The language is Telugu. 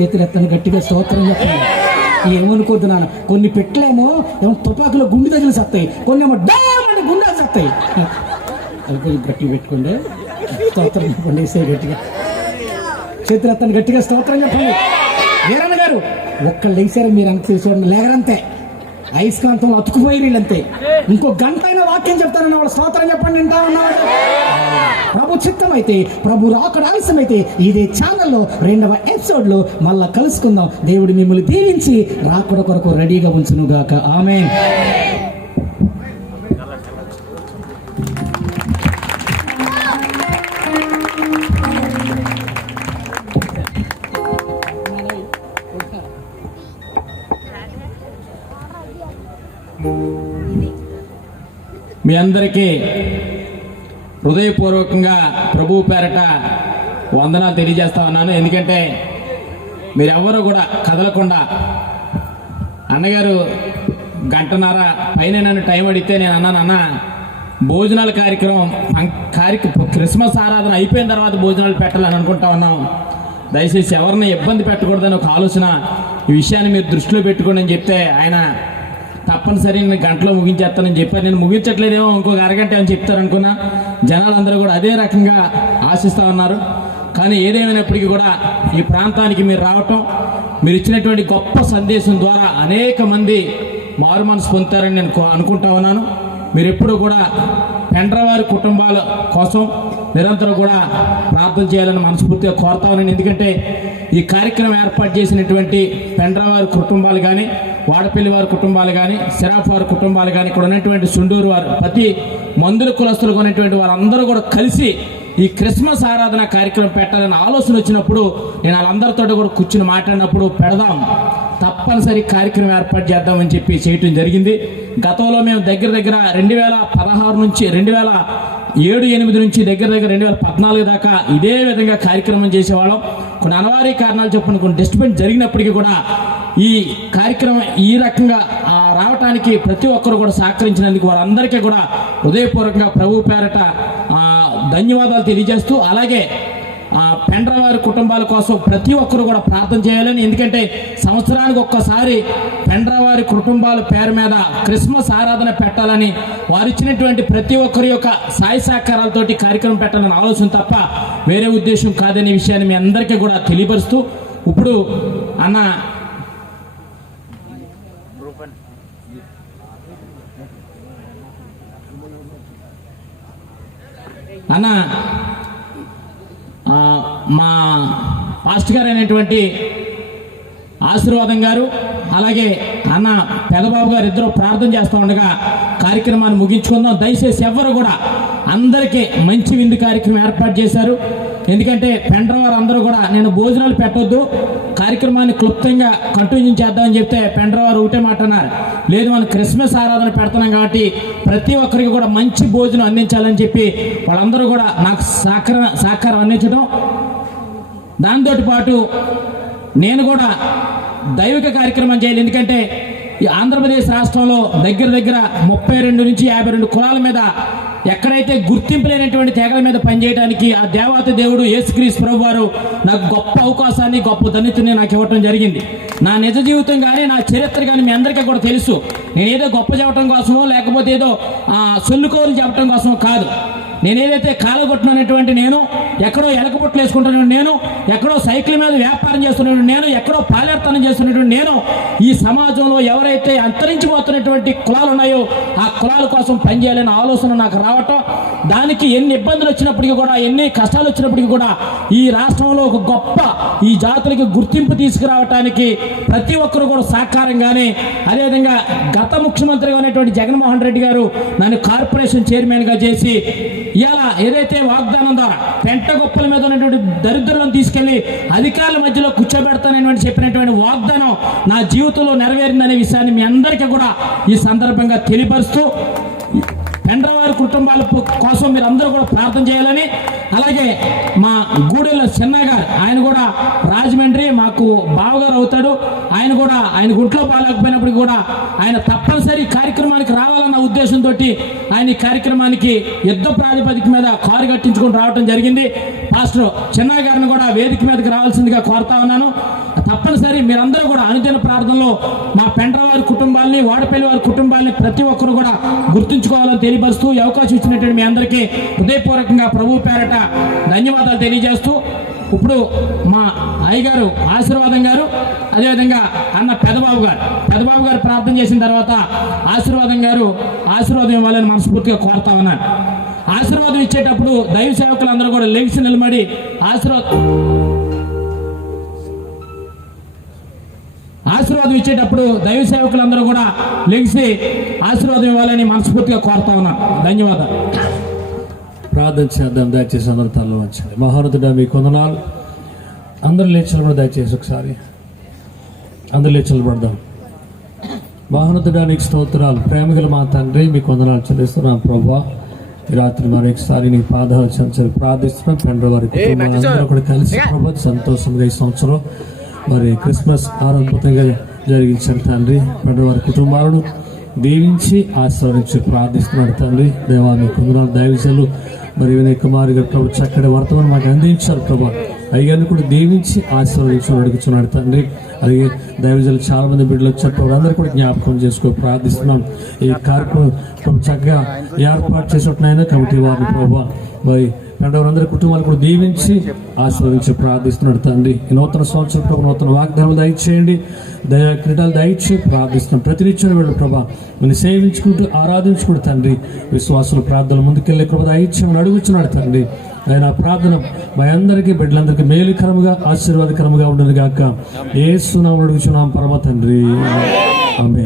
చేతులెత్తని గట్టిగా స్తోత్రం చెప్పండి ఏమనుకోద్దు నాన్న. కొన్ని పెట్టలేమో ఏమో తుపాకులో గుండె తగిలి సత్తాయి. కొన్ని ఏమో డామ్ గుండె సత్తాయి. అది కొంచెం గట్టిగా పెట్టుకోండి. స్తోత్రం చెప్పండి వేసే గట్టిగా. చేతులెత్తని గట్టిగా స్తోత్రం చెప్పండి. వీరన్న గారు ఒక్కళ్ళు వేసారు మీరు అంత చూడండి లేగరంతే. అయస్కాంతం అతుకుపోయి వీళ్ళంతే ఇంకో గంట అయినా వాక్యం చెప్తానన్న వాళ్ళు స్తోత్రం చెప్పండి వింటా ఉన్నాడు ప్రభు చిత్తం అయితే ప్రభు రాకడ ఆలస్యం అయితే ఇదే ఛానల్లో రెండవ ఎపిసోడ్లో మళ్ళా కలుసుకుందాం. దేవుడు మిమ్మల్ని దీవించి రాకడ కొరకు రెడీగా ఉంచును గాక ఆమె మీ అందరికీ హృదయపూర్వకంగా ప్రభు పేరట వందనాలు తెలియజేస్తా ఉన్నాను. ఎందుకంటే మీరెవ్వరూ కూడా కదలకుండా అన్నగారు గంటన్నర పైన నన్ను టైం అడిగితే నేను అన్నాను అన్న భోజనాల కార్యక్రమం ఫం- క్రిస్మస్ ఆరాధన అయిపోయిన తర్వాత భోజనాలు పెట్టాలని అనుకుంటా ఉన్నాం. దయచేసి ఎవరిని ఇబ్బంది పెట్టకూడదని ఒక ఆలోచన ఈ విషయాన్ని మీరు దృష్టిలో పెట్టుకోండి అని చెప్తే ఆయన తప్పనిసరి నేను గంటలో ముగించేస్తానని చెప్పారు. నేను ముగించట్లేదేమో ఇంకొక అరగంట అని చెప్తారనుకున్నా జనాలందరూ కూడా అదే రకంగా ఆశిస్తూ ఉన్నారు. కానీ ఏదేమైనప్పటికీ కూడా ఈ ప్రాంతానికి మీరు రావటం మీరు ఇచ్చినటువంటి గొప్ప సందేశం ద్వారా అనేక మంది మారు మనసు పొందుతారని నేను కో- అనుకుంటా ఉన్నాను. మీరు ఎప్పుడు కూడా పెండ్రవారి కుటుంబాల కోసం నిరంతరం కూడా ప్రార్థన చేయాలని మనస్ఫూర్తిగా కోరుతా ఉన్నాను. ఎందుకంటే ఈ కార్యక్రమం ఏర్పాటు చేసినటువంటి పెండ్రవారి కుటుంబాలు కానీ వాడపల్లి వారి కుటుంబాలు కానీ సిరాఫ్ వారి కుటుంబాలు కానీ ఇక్కడ ఉన్నటువంటి సుండూరు వారు ప్రతి మందుల కులస్తులు కొనేటువంటి వారందరూ కూడా కలిసి ఈ క్రిస్మస్ ఆరాధన కార్యక్రమం పెట్టాలని ఆలోచన వచ్చినప్పుడు నేను వాళ్ళందరితో కూడా కూర్చుని మాట్లాడినప్పుడు పెడదాం తప్పనిసరి కార్యక్రమం ఏర్పాటు చేద్దామని చెప్పి చేయటం జరిగింది. గతంలో మేము దగ్గర దగ్గర రెండు వేల పదహారు నుంచి రెండు వేల ఏడు ఎనిమిది నుంచి దగ్గర దగ్గర రెండు వేల పద్నాలుగు దాకా ఇదే విధంగా కార్యక్రమం చేసేవాళ్ళం. కొన్ని అనివార్య కారణాలు చెప్పిన కొన్ని డిస్టర్బెన్స్ జరిగినప్పటికీ కూడా ఈ కార్యక్రమం ఈ రకంగా రావటానికి ప్రతి ఒక్కరు కూడా సహకరించినందుకు వారందరికీ కూడా హృదయపూర్వకంగా ప్రభు పేరట ధన్యవాదాలు తెలియజేస్తూ అలాగే పెండ్రవారి కుటుంబాల కోసం ప్రతి ఒక్కరు కూడా ప్రార్థన చేయాలని. ఎందుకంటే సంవత్సరానికి ఒక్కసారి పెండ్రవారి కుటుంబాల పేరు మీద క్రిస్మస్ ఆరాధన పెట్టాలని. వారు ఇచ్చినటువంటి ప్రతి ఒక్కరి యొక్క సాయి సహకారాలతోటి కార్యక్రమం పెట్టాలని ఆలోచన తప్ప వేరే ఉద్దేశం కాదనే విషయాన్ని మీ అందరికీ కూడా తెలియపరుస్తూ ఇప్పుడు అన్న అన్న మా పాస్టర్ గారు అయినటువంటి ఆశీర్వాదం గారు అలాగే అన్న పెదబాబు గారు ఇద్దరు ప్రార్థన చేస్తూ ఉండగా కార్యక్రమాన్ని ముగించుకుందాం. దయచేసి ఎవ్వరు కూడా అందరికీ మంచి విందు కార్యక్రమం ఏర్పాటు చేశారు. ఎందుకంటే పెండ్రవారు అందరూ కూడా నేను భోజనాలు పెట్టొద్దు కార్యక్రమాన్ని క్లుప్తంగా కంటిన్యూ చేద్దామని చెప్తే పెండ్రవారు ఒకటే మాట అన్నారు. లేదు మనం క్రిస్మస్ ఆరాధన పెడుతున్నాం కాబట్టి ప్రతి ఒక్కరికి కూడా మంచి భోజనం అందించాలని చెప్పి వాళ్ళందరూ కూడా నాకు సహకారం సహకారం అందించడం దాంతో పాటు నేను కూడా దైవిక కార్యక్రమం చేయాలి. ఎందుకంటే ఈ ఆంధ్రప్రదేశ్ రాష్ట్రంలో దగ్గర దగ్గర ముప్పై రెండు నుంచి యాభై రెండు కులాల మీద ఎక్కడైతే గుర్తింపు లేనటువంటి తెగల మీద పనిచేయడానికి ఆ దేవాత దేవుడు యేసుక్రీస్తు ప్రభు వారు నాకు గొప్ప అవకాశాన్ని గొప్ప ధనితుని నాకు ఇవ్వటం జరిగింది. నా నిజ జీవితం కానీ నా చరిత్ర కానీ మీ అందరికీ కూడా తెలుసు. నేను ఏదో గొప్ప చెప్పడం కోసమో లేకపోతే ఏదో సొల్లుకోలు చెప్పడం కోసమో కాదు. నేనేదైతే కాలగొట్టినటువంటి నేను ఎక్కడో ఎలకపొట్లు వేసుకుంటున్నాను నేను ఎక్కడో సైకిల్ మీద వ్యాపారం చేస్తున్నటువంటి నేను ఎక్కడో పాలేర్తనం చేస్తున్నటువంటి నేను ఈ సమాజంలో ఎవరైతే అంతరించిపోతున్నటువంటి కులాలు ఉన్నాయో ఆ కులాల కోసం పనిచేయాలనే ఆలోచన నాకు రావటం దానికి ఎన్ని ఇబ్బందులు వచ్చినప్పటికీ కూడా ఎన్ని కష్టాలు వచ్చినప్పటికీ కూడా ఈ రాష్ట్రంలో ఒక గొప్ప ఈ జాతులకి గుర్తింపు తీసుకురావటానికి ప్రతి ఒక్కరు కూడా సహకారంగానే అదేవిధంగా గత ముఖ్యమంత్రిగా ఉన్నటువంటి జగన్మోహన్ రెడ్డి గారు నన్ను కార్పొరేషన్ చైర్మన్గా చేసి ఇలా ఏదైతే వాగ్దానం ద్వారా పెంట గొప్పల మీద ఉన్నటువంటి దరిద్రులను తీసుకెళ్ళి అధికారుల మధ్యలో కూర్చోబెడతానని చెప్పినటువంటి వాగ్దానం నా జీవితంలో నెరవేరిందనే విషయాన్ని మీ అందరికీ కూడా ఈ సందర్భంగా తెలియపరుస్తూ పెండ్రవారి కుటుంబాల కోసం మీరు అందరూ కూడా ప్రార్థన చేయాలని అలాగే మా గూడెల చిన్నయ్య గారు ఆయన కూడా రాజమండ్రి మాకు బావగారు అవుతాడు. ఆయన కూడా ఆయన గుంట్లో బాగాలేకపోయినప్పుడు కూడా ఆయన తప్పనిసరి కార్యక్రమానికి రావాలన్న ఉద్దేశంతో ఆయన ఈ కార్యక్రమానికి యుద్ధ ప్రాతిపదిక మీద కారు కట్టించుకుని రావడం జరిగింది. పాస్టర్ చిన్న గారిని కూడా వేదిక మీదకి రావాల్సిందిగా కోరుతా ఉన్నాను. తప్పనిసరి మీరందరూ కూడా అనుదిన ప్రార్థనలో మా పెండ్ర వారి కుటుంబాలని వాడపల్లి వారి కుటుంబాలని ప్రతి ఒక్కరు కూడా గుర్తుంచుకోవాలని తెలియపరుస్తూ అవకాశం ఇచ్చినటువంటి మీ అందరికీ హృదయపూర్వకంగా ప్రభు పేరట ధన్యవాదాలు తెలియజేస్తూ ఇప్పుడు మా అయ్యగారు ఆశీర్వాదం గారు అదేవిధంగా అన్న పెదబాబు గారు. పెదబాబు గారు ప్రార్థన చేసిన తర్వాత ఆశీర్వాదం గారు ఆశీర్వాదం ఇవ్వాలని మనస్ఫూర్తిగా కోరుతా ఉన్నాను. ఆశీర్వాదం ఇచ్చేటప్పుడు దైవ సేవకులందరూ కూడా లెగ్స్ నిలబడి ఆశీర్వాదం ఆశీర్వాదం ఇచ్చేటప్పుడు దైవ సేవకులందరూ కూడా లెగ్సి ఆశీర్వాదం ఇవ్వాలని మనస్ఫూర్తిగా కోరుతా ఉన్నాను. ధన్యవాదాలు. ప్రార్థన చేద్దాం దయచేసి అందరూ తల వంచండి. మహారథుడా మీ కొందనాలు అందరూ కూడా దయచేసి ఒకసారి అందరూ లేచి నిలబడదాం మహారథుడా నీకు స్తోత్రాలు. ప్రేమగల మా తండ్రి మీ కొందనాలు చెల్లిస్తున్నాం ప్రభా. ఈ రాత్రి మరొకసారి నీ పాదాలు చెంచాలి ప్రార్థిస్తున్నాం. తండ్రి వారి కుటుంబాలు అందరూ కూడా కలిసి ప్రభా సంతోషంగా ఈ సంవత్సరం. మరి క్రిస్మస్ ఆరంభంగా జరిగించారు తండ్రి తండ్రి వారి కుటుంబాలను దీవించి ఆశీర్వదించి ప్రార్థిస్తున్నాడు తండ్రి. దేవాన్ని కొందరు దైవజనులు మరి వినయ్ కుమార్ గారు ప్రభు చక్కటి వర్తమానం మాకు అందించారు ప్రభు. అయ్యాన్ని కూడా దీవించి ఆశీర్వదించి అడుగుతున్నాడు తండ్రి. అలాగే దైవజలు చాలా మంది బిడ్డలు వచ్చారు ప్రభు అందరూ కూడా జ్ఞాపకం చేసుకో ప్రార్థిస్తున్నాం. ఈ కార్యక్రమం చక్కగా ఏర్పాటు చేసినట్టునైనా కమిటీ వారిని ప్రభు మరి రెండవరందరి కుటుంబాలు కూడా దీవించి ఆశీర్వదించి ప్రార్థిస్తున్నాడు తండ్రి. ఈ నూతన సంవత్సరం ప్రభు నూతన వాగ్దానాలు దయచేయండి. దయా క్రీడలు దయచేసి ప్రార్థిస్తున్నాం ప్రతినిత్యం వెళ్ళు ప్రభా నేను సేవించుకుంటూ ఆరాధించుకుంటూ తండ్రి. విశ్వాసులు ప్రార్థన ముందుకెళ్ళే కృప దయచేయమని అడుగుతున్నాడు తండ్రి. ఆయన ప్రార్థన మా అందరికీ బిడ్డలందరికీ మేలుకరముగా ఆశీర్వాదకరముగా ఉండదు గాక ఏ సునామం అడుగుచున్నాం పరమ తండ్రి. ఆమె